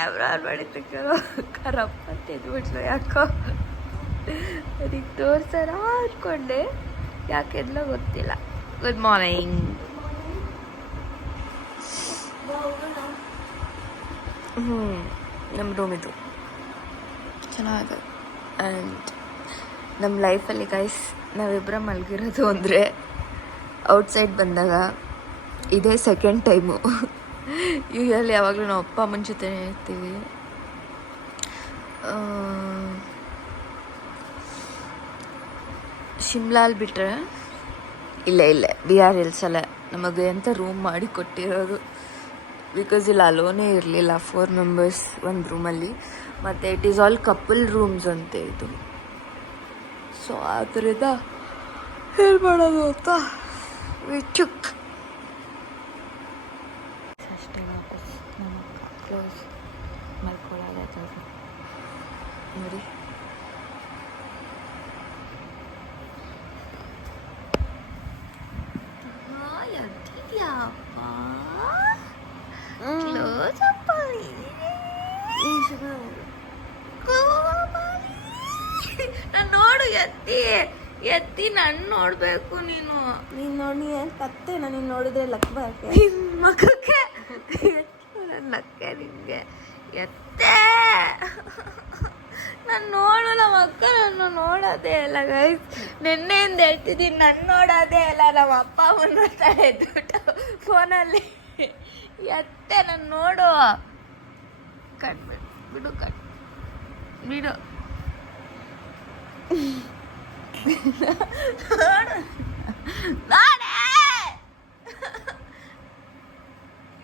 Camera on Karappa ಅಂತ ಎದ್ಬಿಟ್ಲು ಯಾಕೋ. ಅದಕ್ಕೆ ತೋರ್ಸರ ಅಂದ್ಕೊಂಡೆ ಯಾಕೆಲ್ಲ ಗೊತ್ತಿಲ್ಲ. ಗುಡ್ ಮಾರ್ನಿಂಗ್ ಹ್ಞೂ ನಮ್ಮ ರೂಮ್ ಇದು. ಚೆನ್ನಾಗಿದೆ. ಆ್ಯಂಡ್ ನಮ್ಮ ಲೈಫಲ್ಲಿ ಗೈಸ್ ನಾವಿಬ್ಬರ ಮಲಗಿರೋದು ಅಂದರೆ ಔಟ್ಸೈಡ್ ಬಂದಾಗ ಇದೇ ಸೆಕೆಂಡ್ ಟೈಮು ಯೂಶಲಿ ಯಾವಾಗಲೂ ನಾವು ಅಪ್ಪ, ಅಮ್ಮನ ಜೊತೆ ಇರ್ತೀವಿ. ಶಿಮ್ಲಾಲ್ ಬಿಟ್ಟರೆ ಇಲ್ಲೇ ಇಲ್ಲೇ. ಬಿ ಆರ್ ಎಲ್ಸಲ್ಲ. ನಮಗೆ ಎಂಥ ರೂಮ್ ಮಾಡಿ ಕೊಟ್ಟಿರೋದು. ಬಿಕಾಸ್ ಇಲ್ಲಿ ಅಲೋನೇ ಇರಲಿಲ್ಲ ಫೋರ್ ಮೆಂಬರ್ಸ್ ಒಂದು ರೂಮಲ್ಲಿ ಮತ್ತು it is all couple rooms ಅಂತ ಇದು. ಸೊ ಆದ್ರಿಂದ ಏನು ಮಾಡೋದು ಅಂತ ವಿಚುಕ್ ಅಷ್ಟೇ ವಾಪಸ್ ನಮ್ಮ ಕ್ಲೋಸ್ ಮಲ್ಕೊಳ್ಳೋದಾಯ್ತು ನೋಡಿ ಕ್ಲೋಸ್ ಅಪ್ಪ ನಾನು ನೋಡು ಎತ್ತಿ ಎತ್ತಿ ನಾನು ನೋಡ್ಬೇಕು. ನೀನು ನೀನ್ ನೋಡಿ ಕತ್ತೆ ನಾನು ನೋಡಿದ್ರೆ ಲಕ್ ಬರಕ್ಕೆ ನಿನ್ ಮಗಕ್ಕೆ ನಕ್ಕೆ ನಿಂಗೆ. ಎತ್ತೆ. ನಾನು ನೋಡು ನಮ್ಮ ಅಕ್ಕ ನನ್ನ ನೋಡೋದೇ ಇಲ್ಲ ಗೈಸ್ ನಿನ್ನೆಯಿಂದ ಹೇಳ್ತಿದ್ದೀನಿ ನಾನು ನೋಡೋದೇ ಇಲ್ಲ. ನಮ್ಮ ಅಪ್ಪ ಅಮ್ಮನ ನೋಡ್ತಾರೆ ಎದ್ಬಿಟ್ಟು ಫೋನಲ್ಲಿ ಎತ್ತೆ ನಾನು ನೋಡು. ಕಟ್ ಬಿಡು ಕಟ್ ಬಿಡು. ನಾನೇ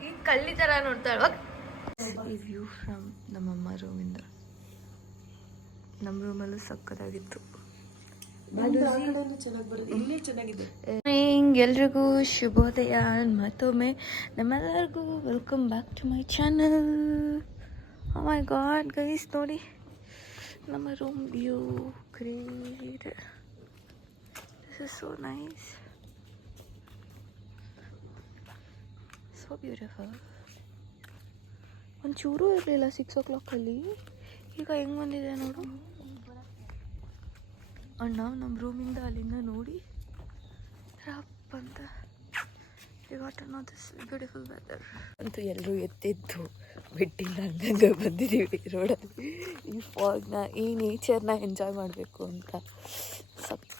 ಈ ಕಳ್ಳಿ ತರ ನೋಡ್ತಾಳೆ ಈ ವ್ಯೂ ಫ್ರಮ್ ನಮ್ಮಮ್ಮ ರೂಮಿಂದ ನಮ್ಮ ರೂಮಲ್ಲೂ ಸಕ್ಕತ್ತಾಗಿತ್ತು ಇಲ್ಲೇ ಚೆನ್ನಾಗಿದೆ. ಮಾರ್ನಿಂಗ್ ಎಲ್ರಿಗೂ ಶುಭೋದಯ. ಮತ್ತೊಮ್ಮೆ ನಮ್ಮೆಲ್ಲರಿಗೂ welcome back to my channel my god guys ನೋಡಿ. ನಮ್ಮ room view great this is so nice so beautiful ಒಂಚೂರೂ ಇರಲಿಲ್ಲ ಸಿಕ್ಸ್ ಓ ಕ್ಲಾಕಲ್ಲಿ ಈಗ ಹೆಂಗೆ ಬಂದಿದೆ ನೋಡು? ಅಣ್ಣ ನಮ್ಮ ರೂಮಿಂದ ಅಲ್ಲಿಂದ ನೋಡಿ. ರಪ್ ಅಂತ. ವಾಟ್ ಅನ್ನೋ ದಿಸ್ ಬ್ಯೂಟಿಫುಲ್ ವೆದರ್ ಅಂತೂ ಎಲ್ಲರೂ ಎತ್ತಿದ್ದು. ಬಿಟ್ಟಿಲ್ಲ ಹಂಗಂಗೆ ಬಂದಿದ್ದೀವಿ ರೋಡಲ್ಲಿ ಈ ಫಾಗ್ನ ಈ ನೇಚರ್ನ ಎಂಜಾಯ್ ಮಾಡಬೇಕು ಅಂತ.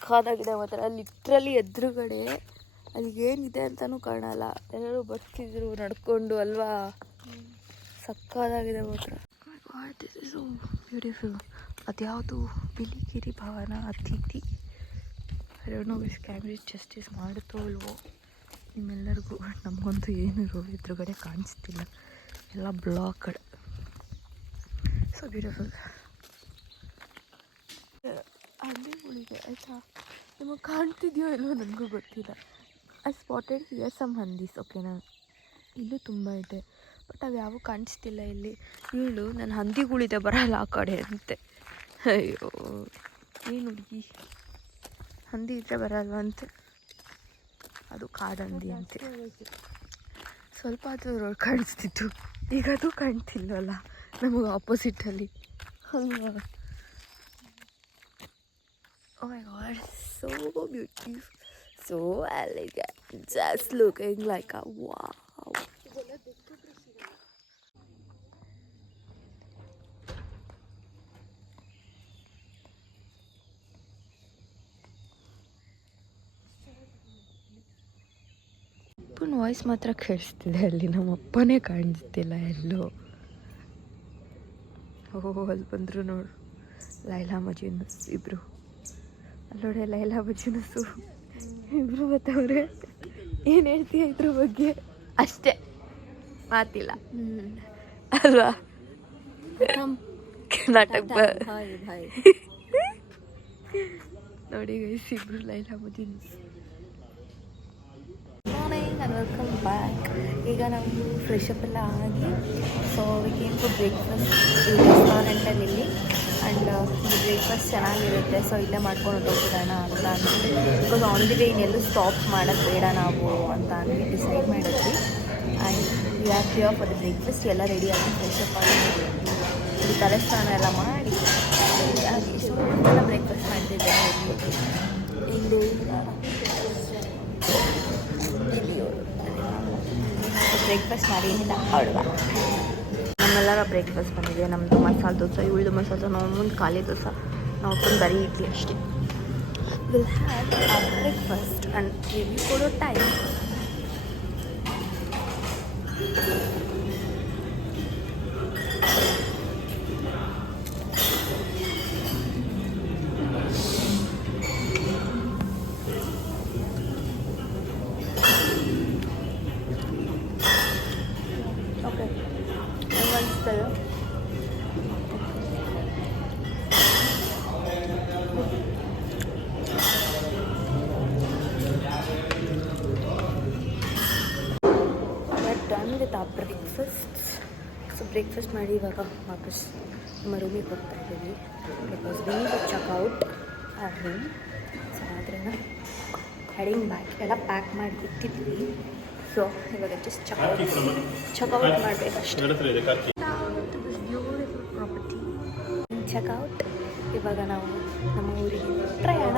ಸಕ್ಕತ್ತಾಗಿದೆ ಮಾತ್ರ. ಲಿಟ್ರಲಿ ಎದುರುಗಡೆ ಅಲ್ಲಿ ಏನಿದೆ ಅಂತಲೂ ಕಾಣಲ್ಲ. ಎಲ್ಲರೂ ಬರ್ತಿದ್ರು ನಡ್ಕೊಂಡು ಅಲ್ವಾ? ಸಕ್ಕತ್ತಾಗಿದೆ ಮಾತ್ರ. ದಿಸ್ ಇಸ್ ಬ್ಯೂಟಿಫುಲ್ ಅದ್ಯಾವುದು ಬಿಳಿಗಿರಿ ಭವನ, ಅತಿಥಿ. ಎರಡು ವಿಸ್ ಕ್ಯಾಮ್ರೇಜ್ ಜಸ್ಟಿಸ್ ಮಾಡುತ್ತೋ ಅಲ್ವೋ ನಿಮ್ಮೆಲ್ಲರಿಗೂ ನಮಗಂತೂ ಏನು ಇರೋ ಎದುರುಗಡೆ ಕಾಣಿಸ್ತಿಲ್ಲ. ಎಲ್ಲ ಬ್ಲಾಕ್ಡ್ ಸೊ ಬ್ಯೂಟಿಫುಲ್ ಹಂದಿಗಳಿಗೆ ಆಯಿತಾ? ನಿಮಗೆ ಕಾಣ್ತಿದೆಯೋ ಇಲ್ಲವೋ ನನಗೂ ಗೊತ್ತಿಲ್ಲ. ಐ ಸ್ಪಾಟೆಡ್ ಹಿಯರ್ ಸಮ್ ಹಂದೀಸ್ ಓಕೆನಾ ಇಲ್ಲೂ ತುಂಬ ಇದೆ. ಬಟ್ ಅವು ಯಾವೂ ಕಾಣಿಸ್ತಿಲ್ಲ ಇಲ್ಲಿ. ಇವಳು ನನ್ನ ಹಂದಿಗಳಿದೆ, ಬರಲ್ಲ ಆ ಕಡೆ ಅಂತೆ. ಅಯ್ಯೋ, ಏನು ಹುಡುಗಿ? ಹಂದಿ ಇದ್ದರೆ ಇದ್ರೆ ಬರಲ್ವಂತೆ ಅದು ಕಾಡಂದಿ ಅಂತೆ. ಸ್ವಲ್ಪ ಅದು ರೋಡ್ ಕಾಣಿಸ್ತಿತ್ತು. ಈಗ ಅದು ಕಾಣ್ತಿಲ್ವಲ್ಲ ನಮಗೆ ಆಪೋಸಿಟಲ್ಲಿ ಅಲ್ವಾ Oh my god, so beautiful, so elegant, just looking like a wow. ಅಪ್ಪನ ವಾಯ್ಸ್ ಮಾತ್ರ ಕೇಳಿಸ್ತಿದೆ ಅಲ್ಲಿ ನಮ್ಮ ಅಪ್ಪನೇ ಕಾಣಿಸ್ತಿಲ್ಲ ಎಲ್ಲೋ ಓ ಅಲ್ಲಿ ಬಂದರು ನೋಡು ಲೈಲಾ ಮಜೀನಸ್ ಇಬ್ರು ಅಲ್ಲೋಡೆ ಲೈಲಾ ಮಜೀನಸು ಇಬ್ರು ಬತ್ತವ್ರೆ. ಏನು ಹೇಳ್ತೀಯ ಇದ್ರ ಬಗ್ಗೆ? ಅಷ್ಟೇ. ಮಾತಿಲ್ಲ. ಅಲ್ವಾ? ಕರ್ನಾಟಕ ಬ- ಹಾಯ್ ಹಾಯ್. ನೋಡಿ ಗೈಸ್ ಇಬ್ರು ಲೈಲಾ ಮಜೀನಸ್ ಮಾರ್ನಿಂಗ್ ಆ್ಯಂಡ್ ವೆಲ್ಕಮ್ ಬ್ಯಾಕ್ ಈಗ ನಾವು ಫ್ರೆಶ್ ಅಪ್ ಎಲ್ಲ ಆಗಿ so we came for breakfast ಈ ರೆಸ್ಟೋರೆಂಟಲ್ಲಿ ಇಲ್ಲಿ ಆ್ಯಂಡ್ ಬ್ರೇಕ್ಫಾಸ್ಟ್ ಚೆನ್ನಾಗಿರುತ್ತೆ ಸೊ ಇಲ್ಲೇ ಮಾಡ್ಕೊಂಡು ಹೋಗ್ಬಿಡೋಣ ಅಂತ ಅಂದ್ಬಿಟ್ಟು ಬಿಕಾಸ್ ಆನ್ ದಿ ವೇ ಇನ್ನೆಲ್ಲೂ ಸ್ಟಾಪ್ ಮಾಡೋದು ಬೇಡ ನಾವು ಅಂತ ಅಂದ್ಬಿಟ್ಟು ಡಿಸೈಡ್ ಮಾಡಿದ್ವಿ. And we are cure for the breakfast ಎಲ್ಲ ರೆಡಿ ಆಗಿ ಫ್ರೆಶ್ ಅಪ್ ಆಗಿ ತಲೆ ಸ್ನಾನ ಎಲ್ಲ ಮಾಡಿ ಎಲ್ಲ ಬ್ರೇಕ್ಫಾಸ್ಟ್ ಮಾಡ್ತಿದ್ದೆ ಇಲ್ಲಿ ಬ್ರೇಕ್ಫಾಸ್ಟ್ ಮಾಡಿ ಏನಿಲ್ಲ ನಮ್ಮೆಲ್ಲರ ಬ್ರೇಕ್ಫಾಸ್ಟ್ ಬಂದಿದೆ ನಮ್ಮದು ಮಸಾಲೆ ದೋಸೆ ಇವಳ್ದು ಮಸಾಲೆ ದೋಸೆ ನಾವು ಮುಂದೆ ಖಾಲಿ ದೋಸೆ ನಾವು ಒಂದು ಬರೀ ಇಡ್ಲಿ ಅಷ್ಟೇ will have breakfast and review ಕೊಡೋ ಟೈಮ್ ಬ್ರೇಕ್ಫಾಸ್ಟ್ ಸೊ ಬ್ರೇಕ್ಫಾಸ್ಟ್ ಮಾಡಿ ಇವಾಗ ವಾಪಸ್ ನಮ್ಮ ರೂಮಿಗೆ ಹೋಗ್ತಾ ಇದ್ದೀವಿ. ಬಿಕಾಸ್ ವಿ ಚೆಕ್ಔಟ್ ಆ ರೂಮ್ ಸೊ ಅದನ್ನು ಹೆಡಿಂಗ್ ಬ್ಯಾಕ್ ಎಲ್ಲ ಪ್ಯಾಕ್ ಮಾಡಿ ಇಟ್ಟಿದ್ವಿ ಸೊ ಇವಾಗ ಜಸ್ಟ್ ಚೆಕ್ಔಟ್ ಚೆಕ್ಔಟ್ ಮಾಡಬೇಕಷ್ಟೇ ಬ್ಯೂಟಿಫುಲ್ ಪ್ರಾಪರ್ಟಿ ಚೆಕ್ಔಟ್ ಇವಾಗ ನಾವು ನಮ್ಮ ಊರಿಗೆ ಪ್ರಯಾಣ.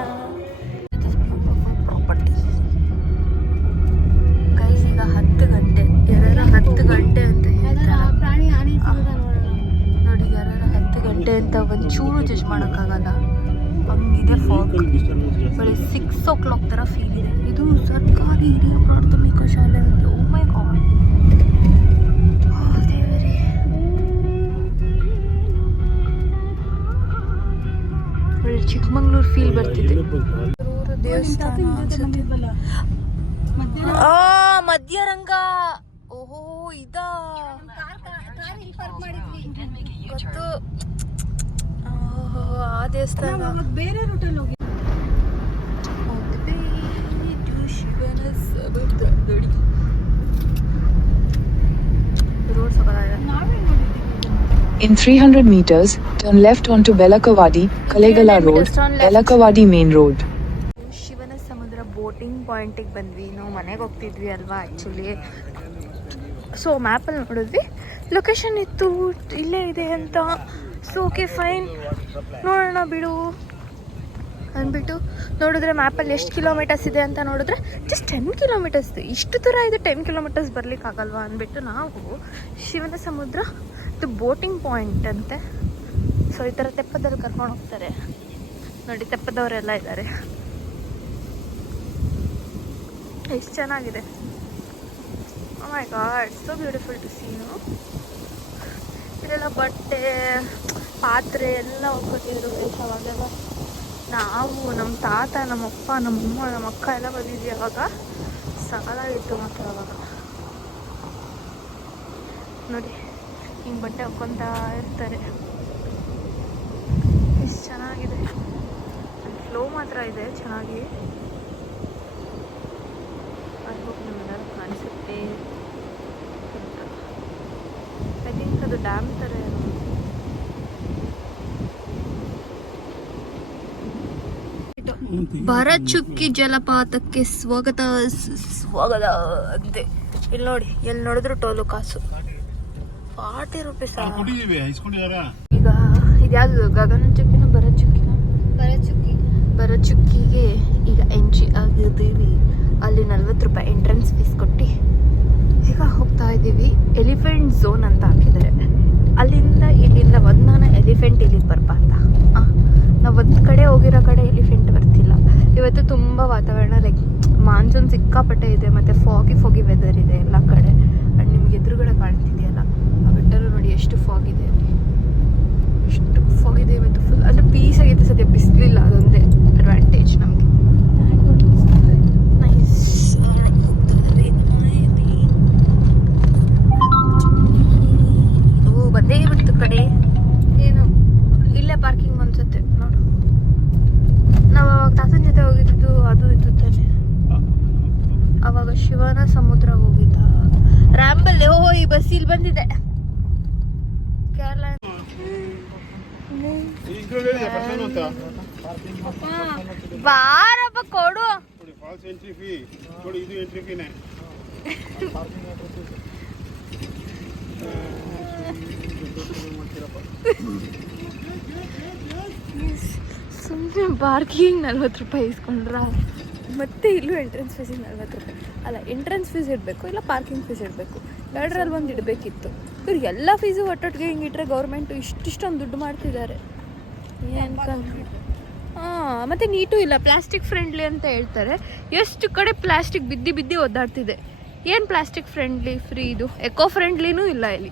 ಮಾಡೋಕ್ಕಾಗಲ್ಲ. ಹಂಗಿದೆ ಫಾಗ್ ಬರೀ ಸಿಕ್ಸ್ ಓ ಕ್ಲಾಕ್ ಥರ ಫೀಲ್ ಇದೆ. ಇದು ಸರ್ಕಾರಿ ಹಿರಿಯ ಪ್ರಾಥಮಿಕ ಶಾಲೆ ಅಂತ ಓ ಮೈ ಗಾಡ್ ಒಳ್ಳೆ ಚಿಕ್ಕಮಂಗ್ಳೂರು ಫೀಲ್ ಬರ್ತಿದೆ. ದೇವಸ್ಥಾನ ಮಧ್ಯರಂಗ. ಓಹೋ ಇದಾ. ಗೊತ್ತು. ಆ ದೇವಸ್ಥಾನ ಬೇರೆ ರೂಟಲ್ಲಿ ಹೋಗಿ On the way to ಶಿವನ ಸಮುದ್ರ ನೋಡಿ ರೋಡ್ ಸಕಲಾಗಿದೆ ನಾವೇ ನೋಡಿದ್ದೀವಿ In 300 meters, turn left onto Belakavadi, Kalegala 300 Road, meters turn left. Belakavadi Main Road. ಶಿವನ ಸಮುದ್ರ ಬೋಟಿಂಗ್ ಪಾಯಿಂಟಿಗೆ ಬಂದ್ವಿ ನಾವು ಮನೆಗೆ ಹೋಗ್ತಿದ್ವಿ ಅಲ್ವಾ ಆ್ಯಕ್ಚುಲಿ ಸೊ ಮ್ಯಾಪಲ್ಲಿ ನೋಡಿದ್ವಿ ಲೊಕೇಶನ್ ಇತ್ತು ಇಲ್ಲೇ ಇದೆ ಅಂತ ಸೊ ಓಕೆ ಫೈನ್ ನೋಡೋಣ ಬಿಡು. ಅಂದ್ಬಿಟ್ಟು ನೋಡಿದ್ರೆ ಮ್ಯಾಪಲ್ಲಿ ಎಷ್ಟು ಕಿಲೋಮೀಟರ್ಸ್ ಇದೆ ಅಂತ ನೋಡಿದ್ರೆ ಜಸ್ಟ್ ಟೆನ್ ಕಿಲೋಮೀಟರ್ಸ್ ಇಷ್ಟು ದೂರ ಇದೆ ಟೆನ್ ಕಿಲೋಮೀಟರ್ಸ್ ಬರಲಿಕ್ಕಾಗಲ್ವಾ ಅಂದ್ಬಿಟ್ಟು ನಾವು ಶಿವನ ಸಮುದ್ರ ಇದು ಬೋಟಿಂಗ್ ಪಾಯಿಂಟ್ ಅಂತೆ. ಸೊ ಈ ಥರ ತೆಪ್ಪದಲ್ಲಿ ಕರ್ಕೊಂಡು ಹೋಗ್ತಾರೆ. ನೋಡಿ, ತೆಪ್ಪದವರೆಲ್ಲ ಇದ್ದಾರೆ ಎಷ್ಟು ಚೆನ್ನಾಗಿದೆ. My god so beautiful to scene ಇಲ್ಲೆಲ್ಲ ಬಟ್ಟೆ, ಪಾತ್ರೆ ಎಲ್ಲ ಹೋಗ್ಕೊತಿದ್ರು ಗೈಸ್ ಅವಾಗೆಲ್ಲ ನಾವು ನಮ್ಮ ತಾತ ನಮ್ಮಪ್ಪ ನಮ್ಮಮ್ಮ ನಮ್ಮ ಅಕ್ಕ ಎಲ್ಲ ಬಂದಿದ್ವಿ ಅವಾಗ. ಸಾಲಾಗಿತ್ತು ಮಾತ್ರ ಅವಾಗ. ನೋಡಿ, ಹಿಂಗೆ ಬಟ್ಟೆ ಹಾಕ್ಕೊತಾ ಇರ್ತಾರೆ. ಎಷ್ಟು ಚೆನ್ನಾಗಿದೆ. ಫ್ಲೋ ಮಾತ್ರ ಇದೆ, ಚೆನ್ನಾಗಿ. ಅದು ನಿಮ್ಮೆಲ್ಲರೂ ಕಾಣಿಸುತ್ತೆ ಐ ಥಿಂಕ್ ಅದು ಡ್ಯಾಮ್ ಥರ ಏನೋ ಭರಚುಕ್ಕಿ ಜಲಪಾತಕ್ಕೆ ಸ್ವಾಗತ ಸ್ವಾಗತ ಅಂತೆ. ಇಲ್ಲಿ ನೋಡಿ ಎಲ್ಲಿ ನೋಡಿದ್ರು ಟೋಲು ಕಾಸು. ಫಾರ್ಟಿ ರುಪೀಸ್ ಈಗ ಇದ್ಯಾವುದು ಗಗನ ಚುಕ್ಕಿನ ಭರಚುಕ್ಕಿನ ಬರಚುಕ್ಕಿ ಭರಚುಕ್ಕಿಗೆ ಈಗ ಎಂಟ್ರಿ ಆಗಿದ್ದೀವಿ. ಅಲ್ಲಿ ನಲ್ವತ್ತು ರೂಪಾಯಿ ಎಂಟ್ರೆನ್ಸ್ ಫೀಸ್ ಕೊಟ್ಟು. ಈಗ ಹೋಗ್ತಾ ಇದ್ದೀವಿ. ಎಲಿಫೆಂಟ್ ಝೋನ್ ಅಂತ ಹಾಕಿದ್ದಾರೆ ಅಲ್ಲಿಂದ ಇಲ್ಲಿಂದ ಒಂದಾನ ಎಲಿಫೆಂಟ್ ಇಲ್ಲಿಗೆ ಬರ್ಬಾರ್ದ ನಾವು ಒಂದು ಕಡೆ ಹೋಗಿರೋ ಕಡೆ ಎಲಿಫೆಂಟ್ ಬರ್ತಿಲ್ಲ ಇವತ್ತು ತುಂಬ ವಾತಾವರಣ ಲೈಕ್ ಮಾನ್ಸೂನ್ ಸಿಕ್ಕಾಪಟ್ಟೆ ಇದೆ ಮತ್ತು ಫಾಗಿ ಫಾಗಿ ವೆದರ್ ಇದೆ ಎಲ್ಲ ಕಡೆ. ಆ್ಯಂಡ್ ನಿಮ್ಗೆ ಎದುರುಗಡೆ ಕಾಣ್ತಿದೆಯಲ್ಲ ಆ ಬೆಟ್ಟರು ನೋಡಿ ಎಷ್ಟು ಫಾಗ್ ಇದೆ ಅಲ್ಲಿ. ಎಷ್ಟು ಫಾಗ್ ಇದೆ ಇವತ್ತು ಫುಲ್ ಅಂದರೆ ಪೀಸ್ ಆಗಿದೆ ಸದ್ಯ ಬಿಸಿಲಿಲ್ಲ ಅದೊಂದೇ ಅಡ್ವಾಂಟೇಜ್ ನಮಗೆ. ನೈಸ್ ಓ ಬಂದೇ ಬಿಡ್ತು ಕಡೆ ಏನು? ಇಲ್ಲೇ ಪಾರ್ಕಿಂಗ್ ಅನ್ಸುತ್ತೆ ನೋಡು. ನಾವು ಅವಾಗ ತಾತನ ಜೊತೆ ತಾನೆ ಅವಾಗ ಶಿವನ ಸಮುದ್ರ ಹೋಗಿದ್ದ. ರ್ಯಾಂಬಲ್ ಓ ಈ ಬಸ್ ಇಲ್ಲಿ ಬಂದಿದೆ. ಕೇರಳ ಬಾರಪ್ಪ ಕೊಡು. ಸುಮ್ನೆ ಪಾರ್ಕಿಂಗ್ ನಲ್ವತ್ತು ರೂಪಾಯಿ ಇಸ್ಕೊಂಡ್ರ. ಮತ್ತೆ ಇಲ್ಲೂ ಎಂಟ್ರೆನ್ಸ್ ಫೀಸಿಗೆ ನಲ್ವತ್ತು ರೂಪಾಯಿ. ಅಲ್ಲ ಎಂಟ್ರೆನ್ಸ್ ಫೀಸ್ ಇಡಬೇಕು ಇಲ್ಲ ಪಾರ್ಕಿಂಗ್ ಫೀಸ್ ಇಡಬೇಕು. ಎರಡರಲ್ಲಿ ಒಂದು ಇಡಬೇಕಿತ್ತು. ಇವ್ರು ಎಲ್ಲ ಫೀಸು ಒಟ್ಟೊಟ್ಟಿಗೆ ಹಿಂಗೆ ಇಟ್ಟರೆ ಗೌರ್ಮೆಂಟು ಇಷ್ಟಿಷ್ಟೊಂದು ದುಡ್ಡು ಮಾಡ್ತಿದ್ದಾರೆ ಏನು ಹಾಂ ಮತ್ತು ನೀಟು ಇಲ್ಲ ಪ್ಲಾಸ್ಟಿಕ್ ಫ್ರೆಂಡ್ಲಿ ಅಂತ ಹೇಳ್ತಾರೆ. ಎಷ್ಟು ಕಡೆ ಪ್ಲಾಸ್ಟಿಕ್ ಬಿದ್ದಿ ಬಿದ್ದಿ ಒದ್ದಾಡ್ತಿದೆ. ಏನು ಪ್ಲಾಸ್ಟಿಕ್ ಫ್ರೆಂಡ್ಲಿ ಫ್ರೀ ಇದು? ಎಕೋ ಫ್ರೆಂಡ್ಲಿನೂ ಇಲ್ಲ ಇಲ್ಲಿ.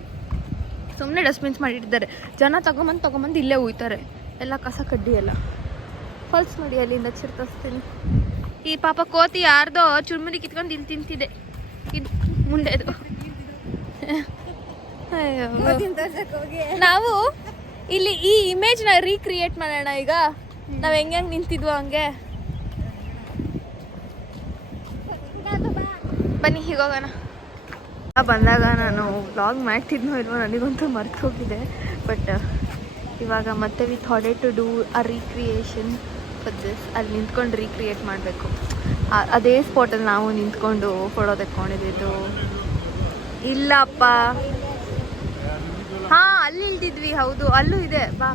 ಸುಮ್ಮನೆ ಡಸ್ಟ್ಬಿನ್ಸ್ ಮಾಡಿಟ್ಟಿದ್ದಾರೆ. ಜನ ತಗೊಂಬಂದು ತೊಗೊಂಬಂದು ಇಲ್ಲೇ ಉಯ್ತಾರೆ. ಎಲ್ಲ ಕಸ ಕಡ್ಡಿ ಎಲ್ಲ. ಫಲ್ಸ್ ನೋಡಿ ಅಲ್ಲಿಂದ ಚಿರ್ತಸ್ತೀನಿ. ಈ ಪಾಪ ಕೋತಿ ಯಾರ್ದೋ ಚುರುಮುರಿ ಕಿತ್ಕೊಂಡು ಇಲ್ಲಿ ತಿಂತಿದೆ. ಇದು ಹೋಗಿ ನಾವು ಇಲ್ಲಿ ಈ ಇಮೇಜ್ನ ರೀಕ್ರಿಯೇಟ್ ಮಾಡೋಣ ಈಗ. ನಾವು ಹೆಂಗೆ ಹೆಂಗೆ. ನಿಂತಿದ್ವು ಹಂಗೆ ಬನ್ನಿ ಹೀಗೋಗೋಣ ಬಂದಾಗ ನಾನು ವ್ಲಾಗ್ ಮಾಡ್ತಿದ್ನೋ ಇಲ್ವೋ ನನಗಂತೂ ಮರ್ತು ಹೋಗಿದೆ. ಬಟ್ ಇವಾಗ ಮತ್ತೆ we thought to do a recreation for ಅಲ್ಲಿ ನಿಂತ್ಕೊಂಡು ರೀಕ್ರಿಯೇಟ್ ಮಾಡಬೇಕು. ಅದೇ ಸ್ಪಾಟಲ್ಲಿ ನಾವು ನಿಂತ್ಕೊಂಡು ಫೋಟೋ ತೆಕ್ಕೊಂಡಿದ್ದು. ಇಲ್ಲಪ್ಪ. ಹಾ, ಅಲ್ಲಿ ಇಳ್ದಿದ್ವಿ ಹೌದು, ಅಲ್ಲೂ ಇದೆ, ಬಾ.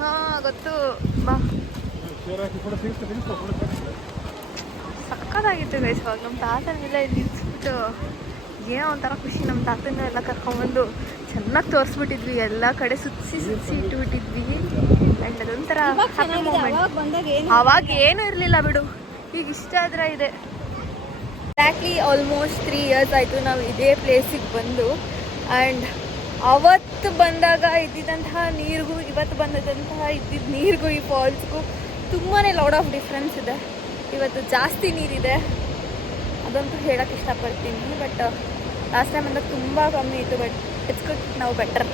ಹಾ, ಗೊತ್ತು, ಬಾ. ಸಕ್ಕತ್ತಾಗಿತ್ತು ಗೈಸ್ ಇವಾಗ ನಮ್ಮ ತಾತನೆಲ್ಲ ಇಲ್ಲಿ ನಿಲ್ಸ್ಬಿಟ್ಟು, ಏನೋ ಒಂಥರ ಖುಷಿ ನಮ್ಮ ತಾತನ ಎಲ್ಲ ಕರ್ಕೊಂಬಂದು ಚೆನ್ನಾಗಿ ತೋರಿಸ್ಬಿಟ್ಟಿದ್ವಿ. ಎಲ್ಲ ಕಡೆ ಸುತ್ತಿಸಿ ಸುತ್ತಿಸಿ ಇಟ್ಬಿಟ್ಟಿದ್ವಿ. ಆ್ಯಂಡ್ ಅದೊಂಥರ ಹ್ಯಾಪಿ ಮೂಮೆಂಟ್ ಅವಾಗ ಬಂದಾಗ ಏನು ಅವಾಗ ಏನೂ ಇರಲಿಲ್ಲ ಬಿಡು. ಈಗ ಇಷ್ಟ ಆದ್ರೆ ಇದೆ. ಎಕ್ಸಾಕ್ಟ್ಲಿ ಆಲ್ಮೋಸ್ಟ್ ತ್ರೀ ಇಯರ್ಸ್ ಆಯಿತು ನಾವು ಇದೇ ಪ್ಲೇಸಿಗೆ ಬಂದು. ಆ್ಯಂಡ್ ಅವತ್ತು ಬಂದಾಗ ಇದ್ದಿದ್ದಂತಹ ನೀರಿಗೂ ಇವತ್ತು ಬಂದಿದ್ದಂತಹ ಇದ್ದಿದ್ದ ನೀರಿಗೂ ಈ ಫಾಲ್ಸ್ಗೂ ತುಂಬಾ ಲಾಡ್ ಆಫ್ ಡಿಫ್ರೆನ್ಸ್ ಇದೆ. ಇವತ್ತು ಜಾಸ್ತಿ ನೀರಿದೆ. ಅದಂತೂ ಹೇಳಕ್ಕೆ ಇಷ್ಟಪಡ್ತೀನಿ. ಬಟ್ ಲಾಸ್ಟ್ ಟೈಮ್ ಅಂದಾಗ ತುಂಬ ಕಮ್ಮಿ ಇತ್ತು. ಬಟ್ ಇಟ್ಸ್ ಗುಡ್ ನಾವು ಬೆಟರ್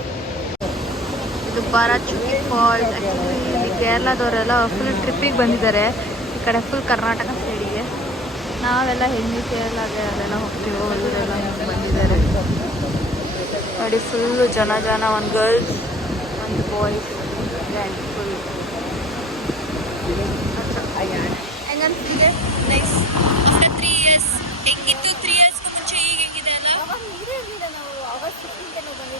ಇದು ಬಾರಾಚುಕ್ಕಿ ಫಾಲ್ಸ್ ಇಲ್ಲಿ ಕೇರಳದವರೆಲ್ಲ ಫುಲ್ ಟ್ರಿಪ್ಪಿಗೆ ಬಂದಿದ್ದಾರೆ. ಈ ಕಡೆ ಫುಲ್ ಕರ್ನಾಟಕ ಸೈಡಿಗೆ ನಾವೆಲ್ಲ ಹೆಣ್ಣು ಕೇರಳಗೆ ಅದೆಲ್ಲ ಹೋಗ್ತೀವೋ ಅವರೆಲ್ಲ ಬಂದಿದ್ದಾರೆ. ನೋಡಿ ಫುಲ್ಲು ಜನ ಜನ ಒಂದು ಗರ್ಲ್ಸ್ ಒಂದು ಬಾಯ್ಸ್ ಗ್ರ್ಯಾಂಡ್ ಫುಲ್ ಹೆಂಗನ್ಸಿದೆ ನೈಸ್ ಆಫ್ಟರ್ ತ್ರೀ ಇಯರ್ಸ್ ಹೆಂಗಿತ್ತು ತ್ರೀ ಇಯರ್ಸ್ಗೂ ಮುಂಚೆ ಈಗ ಹೆಂಗಿದೆ ಅಲ್ಲ ಅವಾಗ ನೀರೇ ಇರಲಿಲ್ಲ ನಾವು ಆಗಸ್ಟ್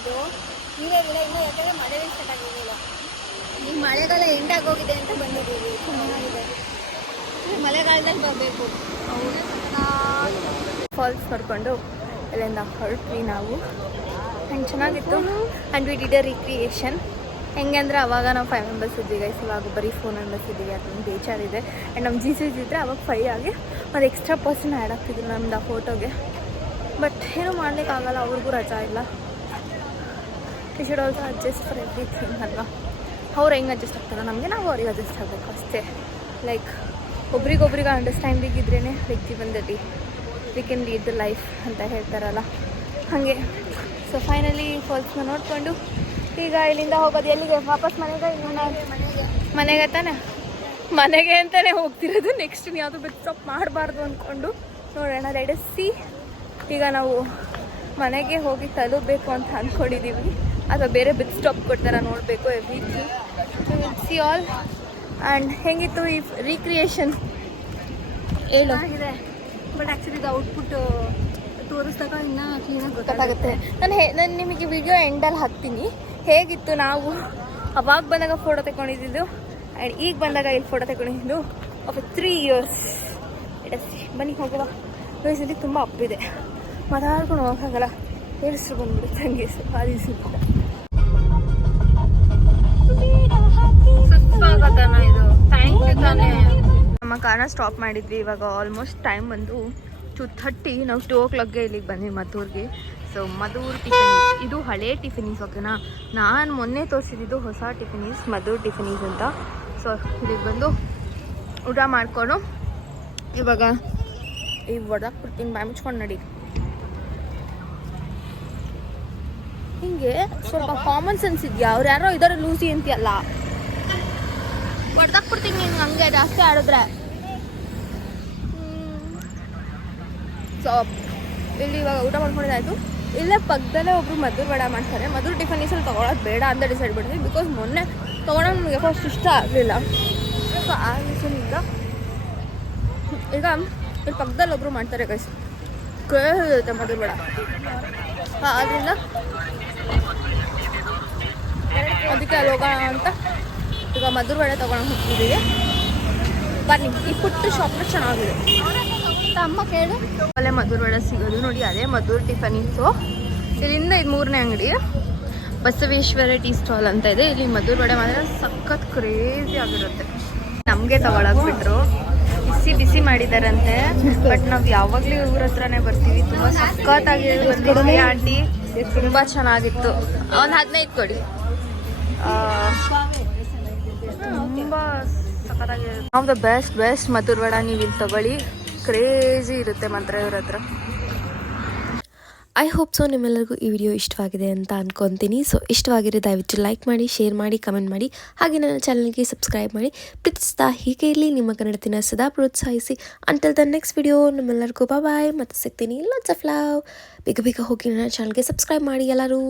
ಫಿಫ್ಟೀನ್ಗೆ ನಾವು ಬಂದಿದ್ದು ನೀರೇ ಇರಲಿಲ್ಲ ಇನ್ನೂ ಯಾಕಂದರೆ ಮಳೆ ಸ್ಟಾರ್ಟ್ ಆಗಿರಲಿಲ್ಲ. ಈಗ ಮಳೆಗಾಲ ಎಂಡ್ ಆಗೋಗಿದೆ ಅಂತ ಬಂದಿದ್ದೀವಿ. ಚೆನ್ನಾಗಿದೆ ಮಳೆಗಾಲದಲ್ಲಿ ಬರಬೇಕು. ಫಾಲ್ಸ್ ನೋಡಿಕೊಂಡು ಅಲ್ಲಿಂದ ಹೊರಟ್ವಿ ನಾವು. ಆ್ಯಂಡ್ ಚೆನ್ನಾಗಿತ್ತು. And we did a recreation ಹೆಂಗೆ ಅಂದರೆ ಅವಾಗ ನಾವು ಫೈವ್ ಮೆಂಬರ್ಸ್ ಇದ್ದೀವಿ ಗೈಸ್ ಇವಾಗ ಬರೀ ಫೋರ್ ಮೆಂಬರ್ಸ್ ಇದ್ದೀವಿ. ಅದೊಂದು ಬೇಜಾರಿದೆ ಆ್ಯಂಡ್ ನಮ್ಮ ಜಿ ಸಿ ಇದ್ದರೆ ಅವಾಗ ಫೈ ಆಗಿ ಒಂದು ಎಕ್ಸ್ಟ್ರಾ ಪರ್ಸನ್ ಆ್ಯಡ್ ಆಗ್ತಿದ್ರು ನಮ್ದು ಆ ಫೋಟೋಗೆ ಬಟ್ ಏನೂ ಮಾಡಲಿಕ್ಕಾಗಲ್ಲ. ಅವ್ರಿಗೂ ರಜಾ ಇಲ್ಲ. We should also adjust for everything ಅಲ್ವಾ? ಅವ್ರು ಹೆಂಗೆ ಅಡ್ಜಸ್ಟ್ ಆಗ್ತಾರೋ ನಮಗೆ ನಾವು ಅವ್ರಿಗೆ ಅಡ್ಜಸ್ಟ್ ಆಗಬೇಕು ಅಷ್ಟೇ. ಲೈಕ್ ಒಬ್ರಿಗೊಬ್ರಿಗೆ ಅಂಡರ್ಸ್ಟ್ಯಾಂಡಿಂಗ್ ಇದ್ರೇ ಲೈಕ್ ಜೀವನದಲ್ಲಿ we can lead the life ಅಂತ ಹೇಳ್ತಾರಲ್ಲ. ಹಾಗೆ. ಸೊ ಫೈನಲಿ ಫಾಲ್ಸ್ನ ನೋಡಿಕೊಂಡು ಈಗ ಇಲ್ಲಿಂದ ಹೋಗೋದು ಎಲ್ಲಿಗೆ? ವಾಪಸ್ ಮನೆಗೆ ಮನೆಗೆ ಮನೆಗೆ ತಾನೆ? ಮನೆಗೆ ಅಂತಲೇ ಹೋಗ್ತಿರೋದು. ನೆಕ್ಸ್ಟ್ ಯಾವುದು ಬಿಟ್ಟು ಸ್ಟಾಪ್ ಮಾಡಬಾರ್ದು ಅಂದ್ಕೊಂಡು ನೋಡೋಣ. ಸಿ ಈಗ ನಾವು ಮನೆಗೆ ಹೋಗಿ ತಲುಪಬೇಕು ಅಂತ ಅಂದ್ಕೊಂಡಿದ್ದೀವಿ ಅಥವಾ ಬೇರೆ ಬಿತ್ ಸ್ಟಾಪ್ ಕೊಡ್ತಾರ ನೋಡಬೇಕು ಎವ್ರಿಥಿಂಗ್ ಸಿ ಆಲ್ ಆ್ಯಂಡ್ ಹೆಂಗಿತ್ತು ಈ ರೀಕ್ರಿಯೇಷನ್ ಏನು ಆಗಿದೆ ಬಟ್ ಆ್ಯಕ್ಚುಲಿ ಇದು ಔಟ್ಪುಟ್ ತೋರಿಸಿದಾಗ ಇನ್ನೂ ಕ್ಲೀನಾಗಿ ಗೊತ್ತಾಗುತ್ತೆ. ನಾನು ಹೇ ನಾನು ನಿಮಗೆ ವಿಡಿಯೋ ಎಂಡಲ್ಲಿ ಹಾಕ್ತೀನಿ. ಹೇಗಿತ್ತು ನಾವು? ಅವಾಗ ಬಂದಾಗ ಫೋಟೋ ತಗೊಂಡಿದ್ದು. ಆ್ಯಂಡ್ ಈಗ ಬಂದಾಗ ಇಲ್ಲಿ ಫೋಟೋ ತಗೊಂಡಿದ್ದು ಆಫ್ ತ್ರೀ ಇಯರ್ಸ್ ಬನ್ನಿ ಹೋಗುವ. ಪ್ಲೇಸಲ್ಲಿ ತುಂಬ ಅಪ್ಪಿದೆ ಮಾತಾಡ್ಕೊಂಡು ಹೋಗೋಕ್ಕಾಗಲ್ಲ ಹೇಳಿಸ್ರು ಬಂದ್ಬಿಡುತ್ತೆ ಹಂಗೆ ಸ್ವಲ್ಪ ಇದು. ಥ್ಯಾಂಕ್ ಯು ತಾನೇ. ನಮ್ಮ ಕಾರನ ಸ್ಟಾಪ್ ಮಾಡಿದ್ವಿ. ಇವಾಗ ಆಲ್ಮೋಸ್ಟ್ ಟೈಮ್ ಬಂದು ಟು ಥರ್ಟಿ ನಾವು ಟೂ ಓ ಕ್ಲಾಕ್ಗೆ ಇಲ್ಲಿಗೆ ಬಂದ್ವಿ ಮದ್ದೂರ್ಗೆ. ಸೊ ಮಧೂರ್ ಟಿಫಿನೀಸ್ ಇದು ಹಳೇ ಟಿಫಿನೀಸ್ ಓಕೆನಾ ನಾನು ಮೊನ್ನೆ ತೋರಿಸಿದ್ದು ಹೊಸ ಟಿಫಿನೀಸ್ ಮಧುರ್ ಟಿಫಿನೀಸ್ ಅಂತ. ಸೊ ಇಲ್ಲಿಗೆ ಬಂದು ಊಟ ಮಾಡಿಕೊಂಡು ಇವಾಗ ಈ ಒಡಕ್ಕೆ ಬಿಡ್ತೀನಿ ಬಾಯ್ ಮುಚ್ಕೊಂಡು ನಡಿ. ಹಿಂಗೆ ಸ್ವಲ್ಪ ಕಾಮನ್ ಸೆನ್ಸ್ ಇದೆಯಾ? ಅವ್ರು ಯಾರೋ ಇದಾರೆ ಲೂಸಿ ಅಂತೀಯಲ್ಲ. ಹೊಡ್ದಾಕ್ ಬಿಡ್ತೀನಿ ನೀನು ಹಂಗೆ, ಜಾಸ್ತಿ ಆಡಿದ್ರೆ. ಸೊ ಇಲ್ಲಿ ಇವಾಗ ಊಟ ಮಾಡ್ಕೊಂಡಿದ್ದಾಯ್ತು ಇಲ್ಲೇ ಪಕ್ಕದಲ್ಲೇ ಒಬ್ರು ಮಧುರ್ ಬೇಡ ಮಾಡ್ತಾರೆ. ಮಧುರ್ ಟಿಫನೀಸಲ್ಲಿ ತೊಗೊಳೋದು ಬೇಡ ಅಂತ ಡಿಸೈಡ್ ಮಾಡಿದ್ವಿ ಬಿಕಾಸ್ ಮೊನ್ನೆ ತೊಗೊಳೋದು ನನಗೆ ಫಸ್ಟ್ ಇಷ್ಟ ಆಗಲಿಲ್ಲ. ಸೊ ಆ ರೀಸನಿಂದ ಈಗ ಇಲ್ಲಿ ಪಕ್ಕದಲ್ಲಿ ಒಬ್ರು ಮಾಡ್ತಾರೆ ಕೈಸ್ ಕೇಳಿರುತ್ತೆ ಮಧುರ ಬೇಡ ಆದ್ದರಿಂದ ಅದಕ್ಕೆ ಅಲ್ಲಿ ಹೋಗೋಣ ಅಂತ ಈಗ ಮಧುರ ವಡೆ ತೊಗೊಂಡು ಹೋಗ್ತಿದ್ದೀವಿ ಬನ್ನಿ, ಈ ಪುಟ್ಟ ಶಾಪ್ನ ಚೆನ್ನಾಗಿದೆ. ಅಮ್ಮ ಕೇಳು. ಅಲ್ಲೇ ಮಧುರ ವಡೆ ಸಿಗೋದು ನೋಡಿ, ಅದೇ ಮಧುರ್ ಟಿಫನಿಸು ಇಲ್ಲಿಂದ ಇದು ಮೂರನೇ ಅಂಗಡಿ. ಬಸವೇಶ್ವರ ಟೀ ಸ್ಟಾಲ್ ಅಂತ ಇದೆ. ಇಲ್ಲಿ ಮಧುರ ವಡೆ ಮಾತ್ರ ಸಖತ್ ಕ್ರೇಜಿ ಆಗಿರುತ್ತೆ. ನಮಗೆ ಬಿಟ್ರು. ಬಿಸಿ ಬಿಸಿ ಮಾಡಿದಾರಂತೆ. ಬಟ್ ನಾವು ಯಾವಾಗಲೂ ಇವ್ರ ಹತ್ರನೇ ಬರ್ತೀವಿ. ತುಂಬ ಸಖತ್ತಾಗಿ ಬಂದಿದ್ವಿ ಆಂಟಿ. ತುಂಬ ಚೆನ್ನಾಗಿತ್ತು. ಒಂದು ಹದಿನೈದು ಕೊಡಿ. ತುಂಬ ಸಖತ್ತಾಗಿರುತ್ತೆ ನಾವು the best best Maddur vada ನೀವು ಇಲ್ಲಿ ತಗೊಳ್ಳಿ. ಕ್ರೇಜಿ ಇರುತ್ತೆ ಮಂತ್ರ ಇವ್ರ ಹತ್ರ. ಐ ಹೋಪ್ ಸೊ ನಿಮ್ಮೆಲ್ಲರಿಗೂ ಈ ವಿಡಿಯೋ ಇಷ್ಟವಾಗಿದೆ ಅಂತ ಅನ್ಕೊತೀನಿ. ಸೊ ಇಷ್ಟವಾಗಿರೋ ದಯವಿಟ್ಟು ಲೈಕ್ ಮಾಡಿ ಶೇರ್ ಮಾಡಿ ಕಮೆಂಟ್ ಮಾಡಿ. ಹಾಗೆ ನನ್ನ ಚಾನಲ್ಗೆ ಸಬ್ಸ್ಕ್ರೈಬ್ ಮಾಡಿ. ಪ್ರೀತಿಸ್ತಾ ಹೀಗೆ ಇರಲಿ, ನಿಮ್ಮ ಕನ್ನಡತಿನ ಸದಾ ಪ್ರೋತ್ಸಾಹಿಸಿ. ಅಂಟಲ್ ದ ನೆಕ್ಸ್ಟ್ ವಿಡಿಯೋ ನಿಮ್ಮೆಲ್ಲರಿಗೂ ಬಾಯ್ ಮತ್ತೆ ಸಿಗ್ತೀನಿ. ಲಾಟ್ಸ್ ಆಫ್ ಲವ್ ಬೇಗ ಬೇಗ ಹೋಗಿ ನನ್ನ ಚಾನಲ್ಗೆ ಸಬ್ಸ್ಕ್ರೈಬ್ ಮಾಡಿ ಎಲ್ಲರೂ.